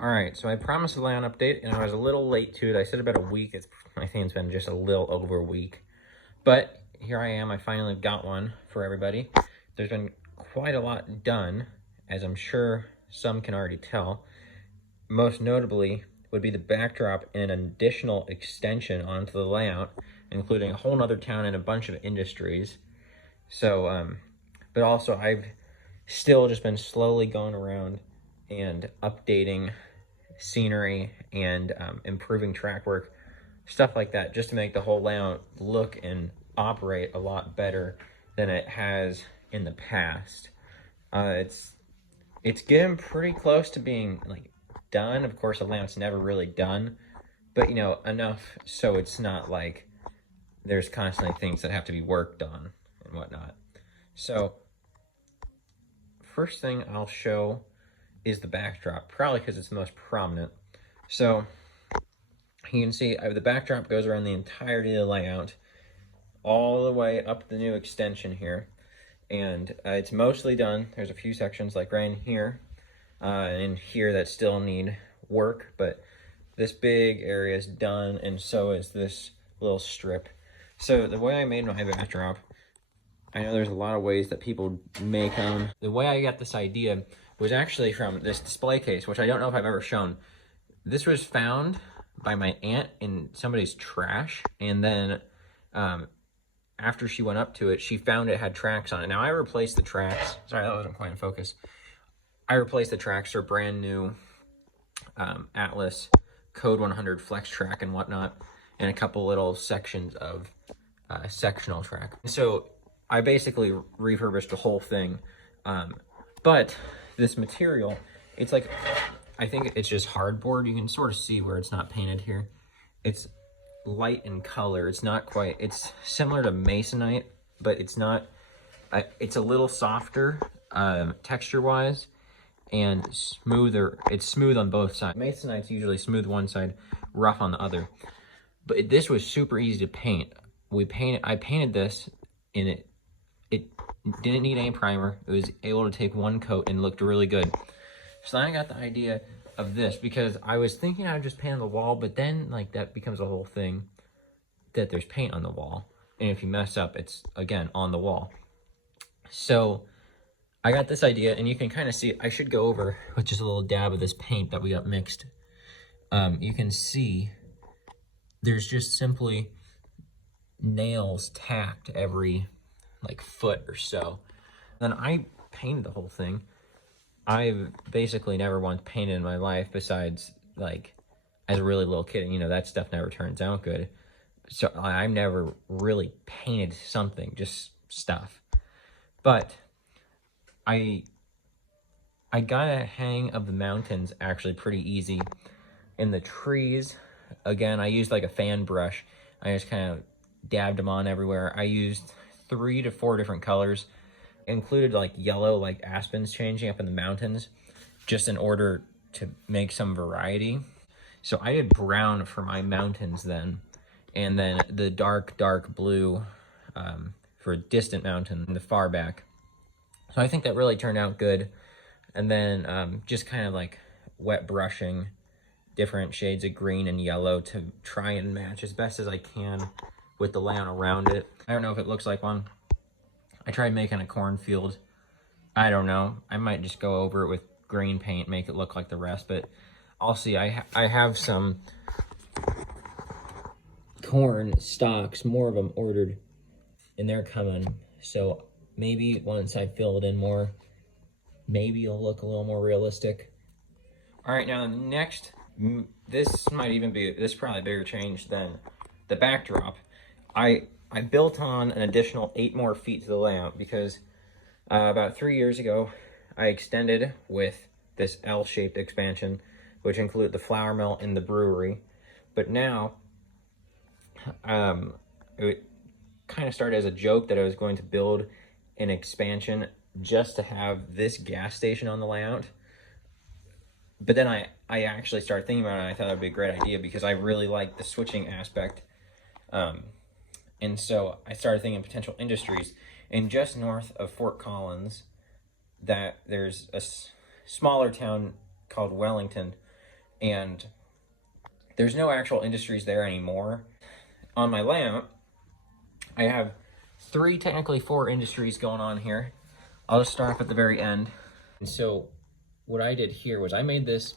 All right, so I promised a layout update, and I was a little late to it. I said about a week. I think it's been just a little over a week. But here I am. I finally got one for everybody. There's been quite a lot done, as I'm sure some can already tell. Most notably would be the backdrop and an additional extension onto the layout, including a whole nother town and a bunch of industries. So, but also I've still just been slowly going around and updating scenery and improving track work, stuff like that, just to make the whole layout look and operate a lot better than it has in the past. It's getting pretty close to being like done. Of course, the layout's never really done, but enough so it's not like there's constantly things that have to be worked on and whatnot. So first thing I'll show is the backdrop, probably because it's the most prominent. So you can see the backdrop goes around the entirety of the layout, all the way up the new extension here, and it's mostly done. There's a few sections like right in here and here that still need work, but this big area is done, and so is this little strip. So the way I made my backdrop, I know there's a lot of ways that people make them. The way I got this idea was actually from this display case, which I don't know if I've ever shown. This was found by my aunt in somebody's trash, and then after she went up to it, she found it had tracks on it. Now I replaced the tracks. Sorry, that wasn't quite in focus. I replaced the tracks for brand new Atlas Code 100 Flex track and whatnot, and a couple little sections of sectional track. So I basically refurbished the whole thing, but this material, it's like, I think it's just hardboard. You can sort of see where it's not painted here. It's light in color. It's not quite, it's similar to masonite, but it's not, it's a little softer texture-wise and smoother. It's smooth on both sides. Masonite's usually smooth one side, rough on the other. But this was super easy to paint. I painted this, and it didn't need any primer. It was able to take one coat and looked really good. So then I got the idea of this, because I was thinking I would just paint on the wall, but then like that becomes a whole thing that there's paint on the wall. And if you mess up, it's again on the wall. So I got this idea, and you can kind of see, I should go over with just a little dab of this paint that we got mixed. You can see there's just simply nails tacked every like foot or so. Then I painted the whole thing. I've basically never once painted in my life, besides like as a really little kid. That stuff never turns out good. So I've never really painted something, just stuff. But I got a hang of the mountains actually pretty easy. In the trees, again, I used like a fan brush. I just kind of dabbed them on everywhere. I used 3 to 4 different colors, included like yellow, like aspens changing up in the mountains, just in order to make some variety. So I did brown for my mountains then, and then the dark blue for a distant mountain in the far back. So I think that really turned out good. And then just kind of like wet brushing different shades of green and yellow to try and match as best as I can with the layout around it. I don't know if it looks like one. I tried making a cornfield. I don't know. I might just go over it with green paint, make it look like the rest, but I'll see. I have some corn stalks, more of them ordered, and they're coming. So maybe once I fill it in more, maybe it'll look a little more realistic. All right, now next, this might even be, this is probably a bigger change than the backdrop. I built on an additional 8 more feet to the layout because about 3 years ago, I extended with this L-shaped expansion, which included the flour mill and the brewery. But now, it kind of started as a joke that I was going to build an expansion just to have this gas station on the layout. But then I actually started thinking about it, and I thought it would be a great idea because I really like the switching aspect. And so I started thinking potential industries. And just north of Fort Collins, that there's a smaller town called Wellington, and there's no actual industries there anymore. On my layout, I have technically four industries going on here. I'll just start off at the very end. And so what I did here was I made this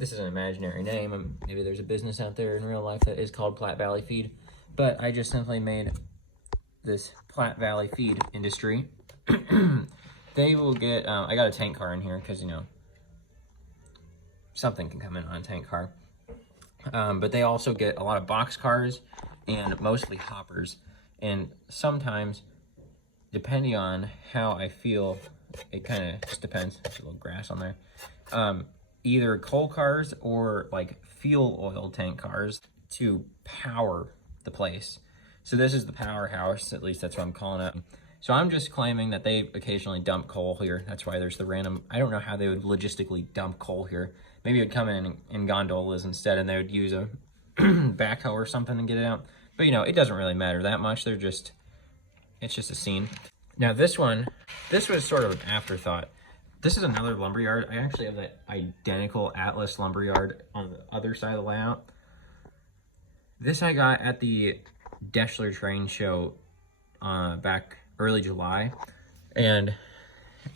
is an imaginary name, and maybe there's a business out there in real life that is called Platte Valley Feed, but I just simply made this Platte Valley Feed industry. They will get, I got a tank car in here because, you know, something can come in on a tank car. But they also get a lot of box cars and mostly hoppers. And sometimes, depending on how I feel, it kind of just depends. There's a little grass on there. Either coal cars or like fuel oil tank cars to power the place. So this is the powerhouse, at least that's what I'm calling it. So I'm just claiming that they occasionally dump coal here. That's why there's the random, I don't know how they would logistically dump coal here. Maybe it would come in gondolas instead, and they would use a backhoe or something to get it out. But you know, it doesn't really matter that much. It's just a scene. Now this was sort of an afterthought. This is another lumberyard. I actually have that identical Atlas lumberyard on the other side of the layout. This I got at the Deschler Train Show back early July. And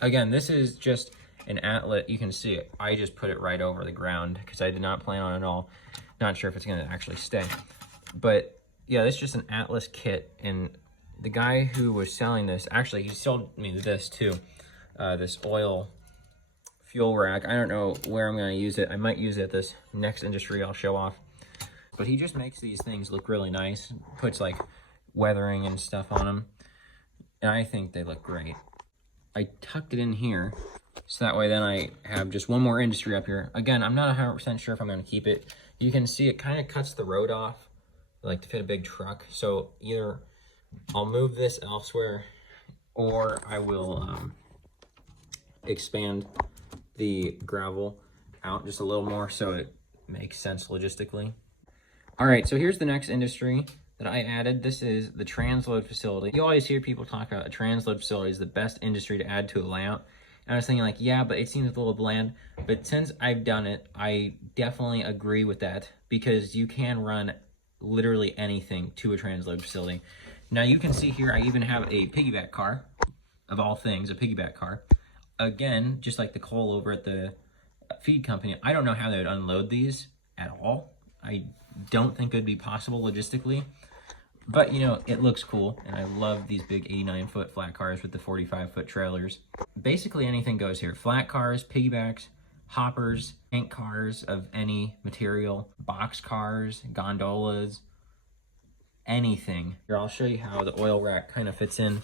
again, this is just an Atlas. You can see it. I just put it right over the ground because I did not plan on it at all. Not sure if it's going to actually stay. But yeah, this is just an Atlas kit. And the guy who was selling this, actually, he sold me this too. This oil fuel rack. I don't know where I'm going to use it. I might use it at this next industry I'll show off. But he just makes these things look really nice. Puts like weathering and stuff on them. And I think they look great. I tucked it in here, so that way then I have just one more industry up here. Again, I'm not 100% sure if I'm going to keep it. You can see it kind of cuts the road off, like to fit a big truck. So either I'll move this elsewhere, or I will expand the gravel out just a little more so it makes sense logistically. All right, so here's the next industry that I added. This is the transload facility. You always hear people talk about a transload facility is the best industry to add to a layout. And I was thinking like, yeah, but it seems a little bland. But since I've done it, I definitely agree with that because you can run literally anything to a transload facility. Now you can see here, I even have a piggyback car, of all things, a piggyback car. Again, just like the coal over at the feed company, I don't know how they would unload these at all. I don't think it would be possible logistically, but you know, it looks cool, and I love these big 89-foot flat cars with the 45-foot trailers. Basically anything goes here. Flat cars, piggybacks, hoppers, tank cars of any material, box cars, gondolas, anything. Here, I'll show you how the oil rack kind of fits in,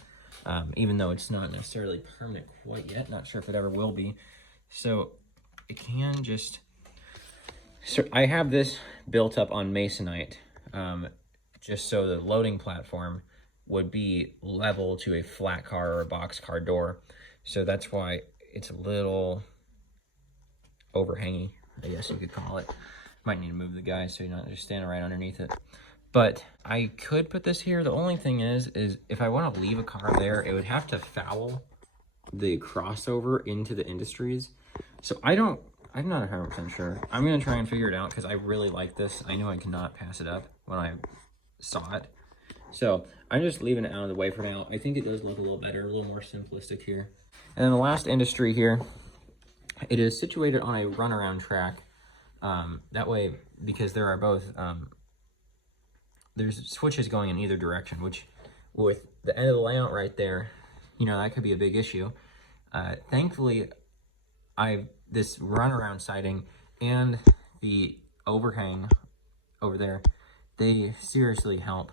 even though it's not necessarily permanent quite yet. Not sure if it ever will be. So it can just... So I have this built up on masonite, just so the loading platform would be level to a flat car or a box car door. So that's why it's a little overhangy, I guess you could call it. Might need to move the guy so you're not just standing right underneath it. But I could put this here. The only thing is if I want to leave a car there, it would have to foul the crossover into the industries. So I'm not 100% sure. I'm going to try and figure it out because I really like this. I know I cannot pass it up when I saw it. So I'm just leaving it out of the way for now. I think it does look a little better, a little more simplistic here. And then the last industry here, it is situated on a runaround track. That way, because there are both, there's switches going in either direction, which with the end of the layout right there, you know, that could be a big issue. Thankfully, this runaround siding and the overhang over there, they seriously help,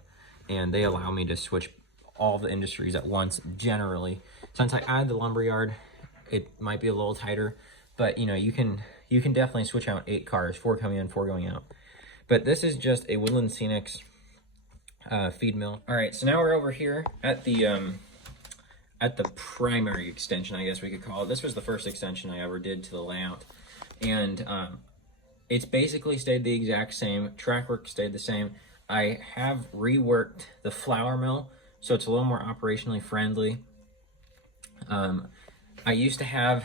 and they allow me to switch all the industries at once. Generally, since I add the lumberyard, it might be a little tighter, but you know, you can definitely switch out 8 cars, 4 coming in, 4 going out. But this is just a Woodland Scenics feed mill. All right, so now we're over here at the primary extension, I guess we could call it. This was the first extension I ever did to the layout. And it's basically stayed the exact same. Track work stayed the same. I have reworked the flour mill, so it's a little more operationally friendly. I used to have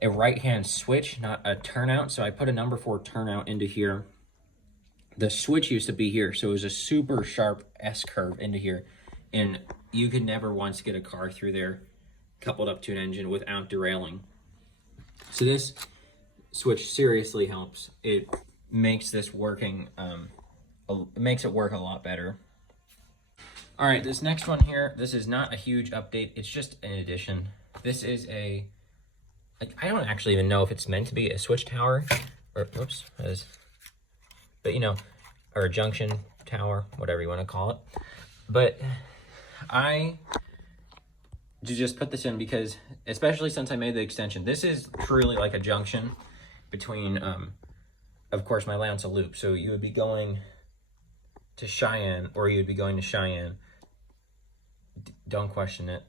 a right-hand switch, not a turnout. So I put a number 4 turnout into here. The switch used to be here, so it was a super sharp S-curve into here. And you could never once get a car through there coupled up to an engine without derailing. So this switch seriously helps. It makes this working, it makes it work a lot better. All right, this next one here, this is not a huge update. It's just an addition. This is a, like, I don't actually even know if it's meant to be a switch tower, or, oops, but you know, or a junction tower, whatever you want to call it. But I just put this in because, especially since I made the extension, this is truly like a junction between, of course, my layout's a loop. So you would be going to Cheyenne, or you would be going to Cheyenne. Don't question it.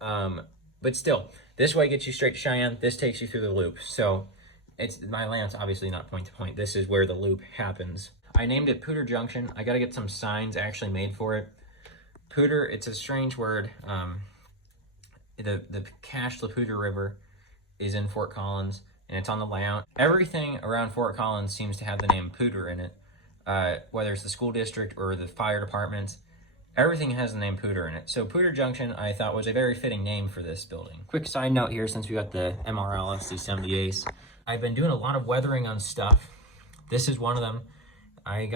But still, this way gets you straight to Cheyenne. This takes you through the loop. So it's, my layout's obviously not point to point. This is where the loop happens. I named it Pooter Junction. I got to get some signs actually made for it. Pooter, it's a strange word. The Cache La Pooter River is in Fort Collins, and it's on the layout. Everything around Fort Collins seems to have the name Pooter in it, whether it's the school district or the fire departments. Everything has the name Pooter in it. So Pooter Junction, I thought, was a very fitting name for this building. Quick side note here, since we got the MRL SD70 Ace, I've been doing a lot of weathering on stuff. This is one of them. I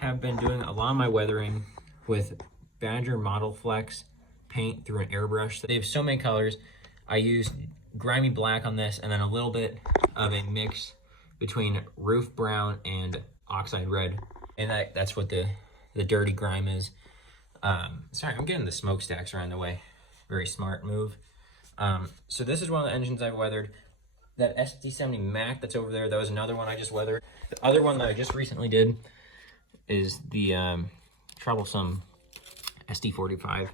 have been doing a lot of my weathering with Badger Model Flex paint through an airbrush. They have so many colors. I used grimy black on this, and then a little bit of a mix between roof brown and oxide red. And that's what the dirty grime is. Sorry, I'm getting the smokestacks around the way. Very smart move. So this is one of the engines I've weathered. That SD70 Mac that's over there, that was another one I just weathered. The other one that I just recently did is the troublesome SD45.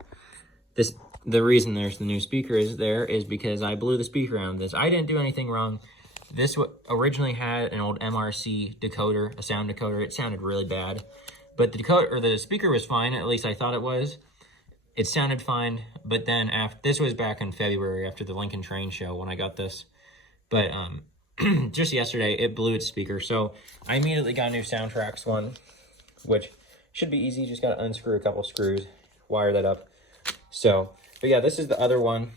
The reason there's the new speaker is because I blew the speaker out of this. I didn't do anything wrong. This originally had an old MRC decoder, a sound decoder. It sounded really bad, but the speaker was fine. At least I thought it was. It sounded fine, but then this was back in February after the Lincoln Train show when I got this. But just yesterday, it blew its speaker. So I immediately got a new Soundtrax one, which should be easy. Just got to unscrew a couple screws, wire that up. So, but yeah, this is the other one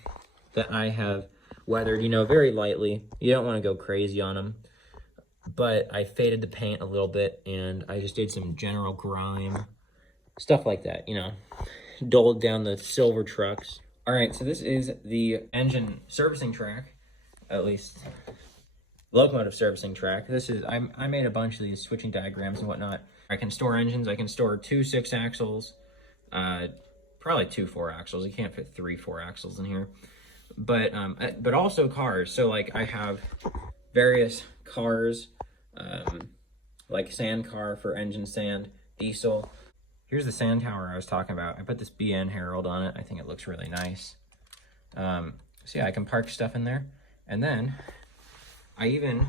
that I have weathered, you know, very lightly. You don't want to go crazy on them. But I faded the paint a little bit, and I just did some general grime, stuff like that, you know. Dulled down the silver trucks. All right, so this is the engine servicing track. At least locomotive servicing track. This is, I made a bunch of these switching diagrams and whatnot. I can store engines. I can store 2 6-axles, probably 2 4-axles. You can't fit 3 4-axles in here, but also cars. So like I have various cars, like sand car for engine sand, diesel. Here's the sand tower I was talking about. I put this BN Herald on it. I think it looks really nice. So yeah, I can park stuff in there. And then I even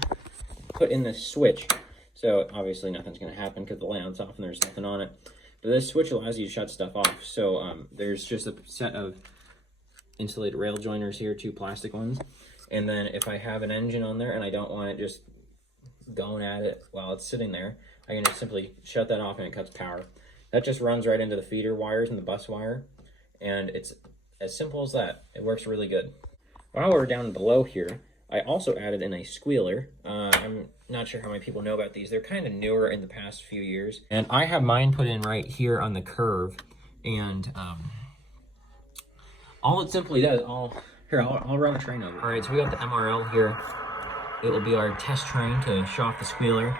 put in this switch. So obviously nothing's going to happen because the layout's off and there's nothing on it. But this switch allows you to shut stuff off. So there's just a set of insulated rail joiners here, 2 plastic ones. And then if I have an engine on there and I don't want it just going at it while it's sitting there, I can just simply shut that off and it cuts power. That just runs right into the feeder wires and the bus wire. And it's as simple as that. It works really good. While we're down below here, I also added in a squealer. I'm not sure how many people know about these. They're kind of newer in the past few years. And I have mine put in right here on the curve. And all it simply does, I'll run a train over. All right, so we got the MRL here. It will be our test train to show off the squealer.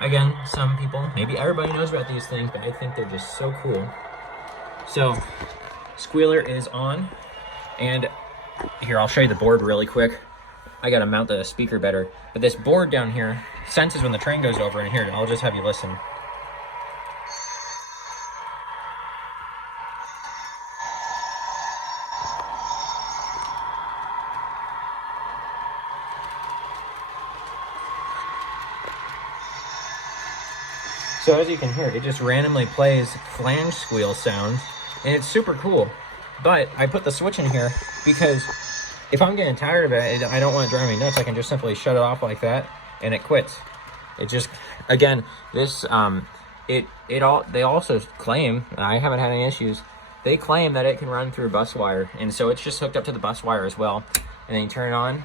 Again, some people, maybe everybody knows about these things, but I think they're just so cool. So, squealer is on. And here, I'll show you the board really quick. I gotta mount the speaker better. But this board down here senses when the train goes over, and here, I'll just have you listen. So as you can hear, it just randomly plays flange squeal sounds, and it's super cool. But I put the switch in here because If I'm getting tired of it, I don't want to drive me nuts, I can just simply shut it off like that, and it quits. It just, again, this, they also claim, and I haven't had any issues, they claim that it can run through bus wire, and so it's just hooked up to the bus wire as well. And then you turn it on,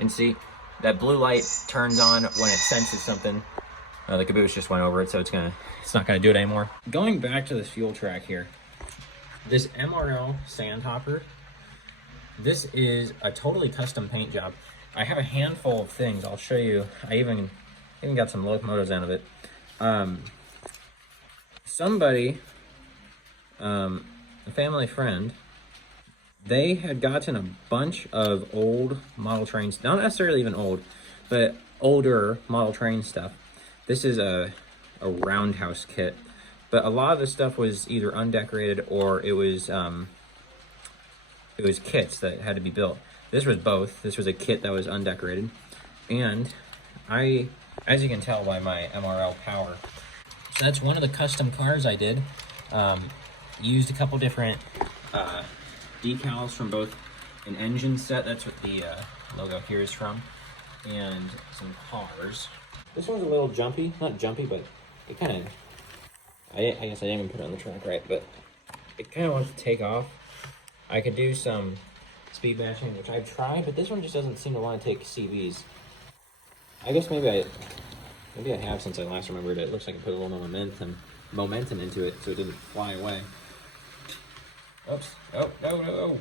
and see, that blue light turns on when it senses something. The caboose just went over it, so it's not gonna do it anymore. Going back to this fuel track here, this MRL Sandhopper, this is a totally custom paint job. I have a handful of things. I'll show you. I even got some locomotives out of it. Somebody, a family friend, they had gotten a bunch of old model trains, not necessarily even old, but older model train stuff. This is a roundhouse kit, but a lot of the stuff was either undecorated or it was kits that had to be built. This was both. This was a kit that was undecorated, and as you can tell by my MRL power, so that's one of the custom cars I did. Used a couple different decals from both an engine set, that's what the logo here is from, and some cars. This one's a little jumpy, not jumpy, but it kind of, I guess I didn't even put it on the track right, but it kind of wants to take off. I could do some speed matching, which I've tried, but this one just doesn't seem to want to take CVs. I guess maybe I have since I last remembered it. It looks like I put a little momentum into it so it didn't fly away. Oops. Oh, no.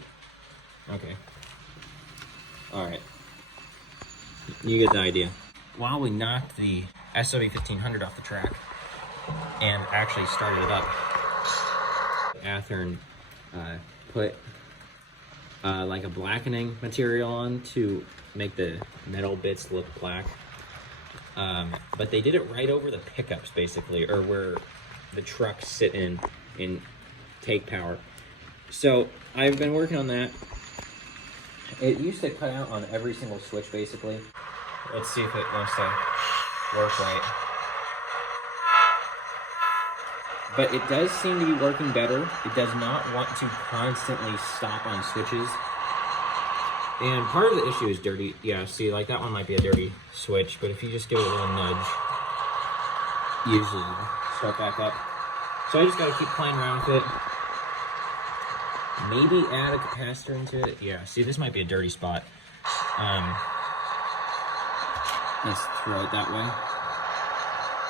Okay. Alright. You get the idea. While we knocked the SW1500 off the track and actually started it up, Athearn put like a blackening material on to make the metal bits look black. But they did it right over the pickups, basically, or where the trucks sit in take power. So I've been working on that. It used to cut out on every single switch, basically. Let's see if it wants to work right. But it does seem to be working better. It does not want to constantly stop on switches. And part of the issue is dirty. Yeah, see, like that one might be a dirty switch, but if you just give it a little nudge, usually it'll start back up. So I just gotta keep playing around with it. Maybe add a capacitor into it. Yeah, see, this might be a dirty spot. Let's throw it that way.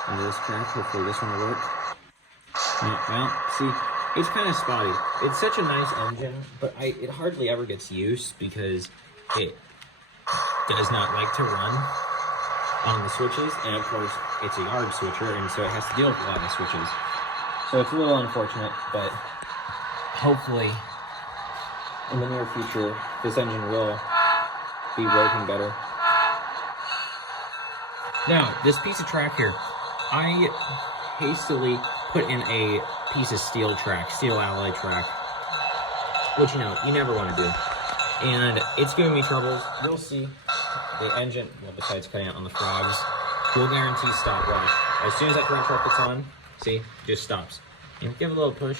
Into this track. Hopefully this one will work. Yeah, well, see, it's kind of spotty. It's such a nice engine, but it hardly ever gets used because it does not like to run on the switches. And of course, it's a yard switcher, and so it has to deal with a lot of switches. So it's a little unfortunate, but hopefully in the near future, this engine will be working better. Now, this piece of track here, I hastily put in a piece of steel alloy track, which, you know, you never want to do. And it's giving me troubles. You'll see the engine, well, besides cutting out on the frogs, will guarantee stop watch. As soon as that front truck gets on, see, it just stops. You give it a little push,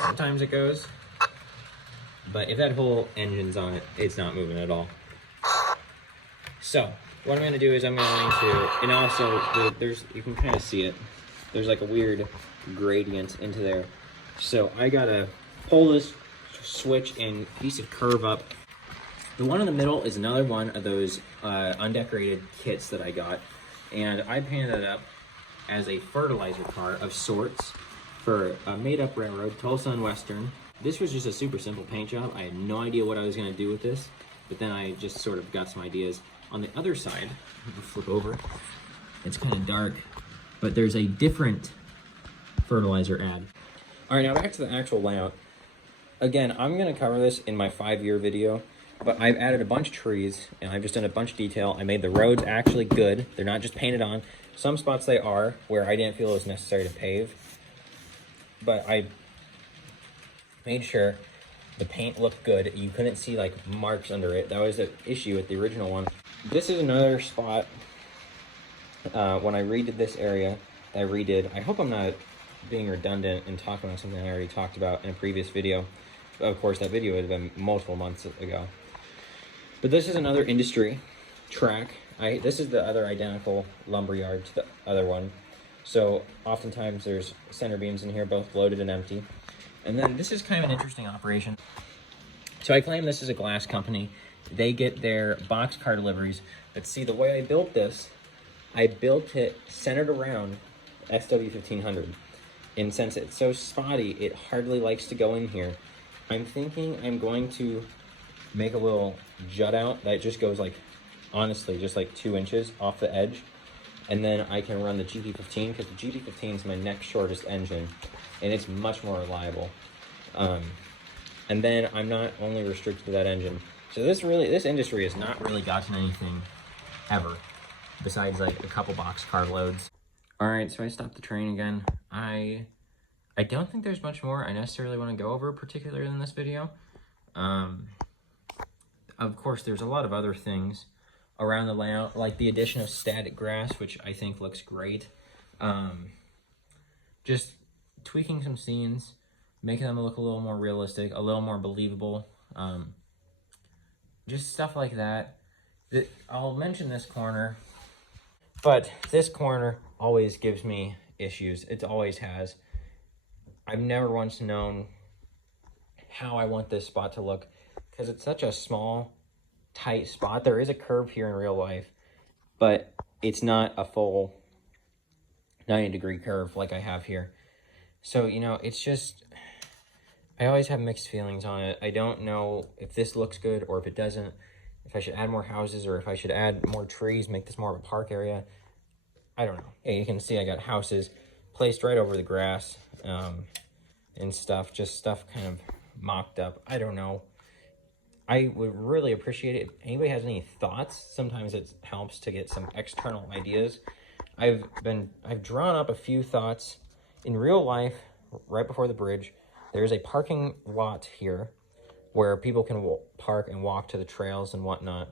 sometimes it goes, but if that whole engine's on it, it's not moving at all. So, what I'm going to do is I'm going to, and also, you can kind of see it, there's like a weird gradient into there. So I got to pull this switch and piece of curve up. The one in the middle is another one of those undecorated kits that I got, and I painted it up as a fertilizer car of sorts for a made-up railroad, Tulsa and Western. This was just a super simple paint job. I had no idea what I was going to do with this, but then I just sort of got some ideas. On the other side, I'll flip over, it's kind of dark, but there's a different fertilizer ad. All right, now back to the actual layout. Again, I'm going to cover this in my 5-year video, but I've added a bunch of trees, and I've just done a bunch of detail. I made the roads actually good. They're not just painted on. Some spots they are, where I didn't feel it was necessary to pave, but I made sure the paint looked good. You couldn't see like marks under it. That was the issue with the original one. This is another spot when I redid this area that I redid. I hope I'm not being redundant and talking about something I already talked about in a previous video. Of course, that video would have been multiple months ago. But this is another industry track. This is the other identical lumber yard to the other one. So oftentimes there's center beams in here, both loaded and empty. And then this is kind of an interesting operation. So I claim this is a glass company. They get their boxcar deliveries. But see, the way I built this, I built it centered around SW1500. And since it's so spotty, it hardly likes to go in here. I'm thinking I'm going to make a little jut out that just goes like, honestly, just like 2 inches off the edge. And then I can run the GP15, because the GP15 is my next shortest engine, and it's much more reliable. And then I'm not only restricted to that engine. So this industry has not really gotten anything ever, besides like a couple boxcar loads. All right, so I stopped the train again. I don't think there's much more I necessarily want to go over, particularly in this video. Of course, there's a lot of other things around the layout, like the addition of static grass, which I think looks great. Just tweaking some scenes, making them look a little more realistic, a little more believable. Just stuff like that. I'll mention this corner, but this corner always gives me issues. It always has. I've never once known how I want this spot to look, because it's such a small, tight spot. There is a curve here in real life, but it's not a full 90-degree curve like I have here. So, you know, it's just, I always have mixed feelings on it. I don't know if this looks good or if it doesn't, if I should add more houses or if I should add more trees, make this more of a park area. I don't know. Hey, you can see I got houses placed right over the grass and stuff, just stuff kind of mocked up. I don't know. I would really appreciate it if anybody has any thoughts. Sometimes it helps to get some external ideas. I've drawn up a few thoughts. In real life, right before the bridge, there's a parking lot here where people can park and walk to the trails and whatnot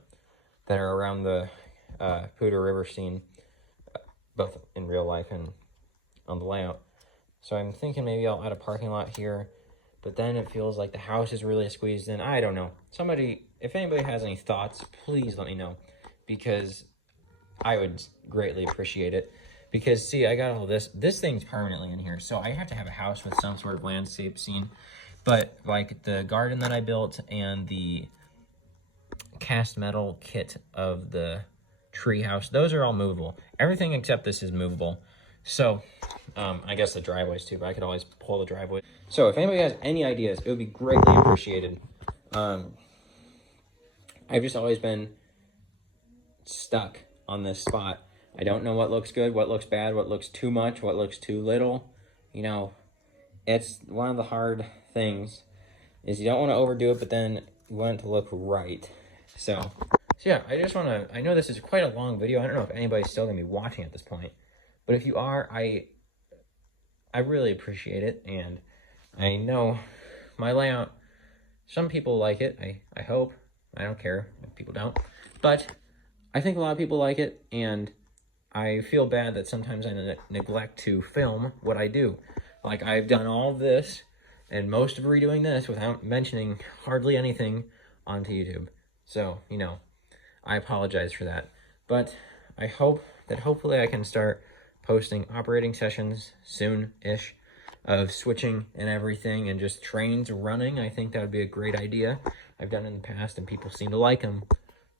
that are around the Poudre River scene, both in real life and on the layout. So I'm thinking maybe I'll add a parking lot here, but then it feels like the house is really squeezed in. I don't know. Somebody, if anybody has any thoughts, please let me know, because I would greatly appreciate it. Because, see, I got all this. This thing's permanently in here, so I have to have a house with some sort of landscape scene. But, like, the garden that I built and the cast metal kit of the tree house, those are all movable. Everything except this is movable. So, I guess the driveways too, but I could always pull the driveway. So, if anybody has any ideas, it would be greatly appreciated. I've just always been stuck on this spot. I don't know what looks good, what looks bad, what looks too much, what looks too little. You know, it's one of the hard things is you don't want to overdo it, but then you want it to look right. So yeah, I just want to, I know this is quite a long video. I don't know if anybody's still going to be watching at this point, but if you are, I really appreciate it. And I know my layout, some people like it. I hope. I don't care if people don't, but I think a lot of people like it, and I feel bad that sometimes I neglect to film what I do. Like, I've done all this and most of redoing this without mentioning hardly anything onto YouTube. So, you know, I apologize for that. But I hope that hopefully I can start posting operating sessions soon-ish of switching and everything, and just trains running. I think that would be a great idea. I've done it in the past and people seem to like them.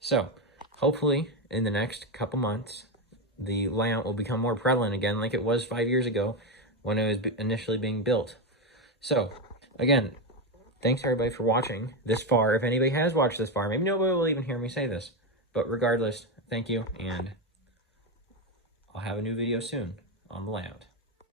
So, hopefully in the next couple months, the layout will become more prevalent again, like it was 5 years ago when it was initially being built. So, again, thanks everybody for watching this far. If anybody has watched this far, maybe nobody will even hear me say this. But regardless, thank you, and I'll have a new video soon on the layout.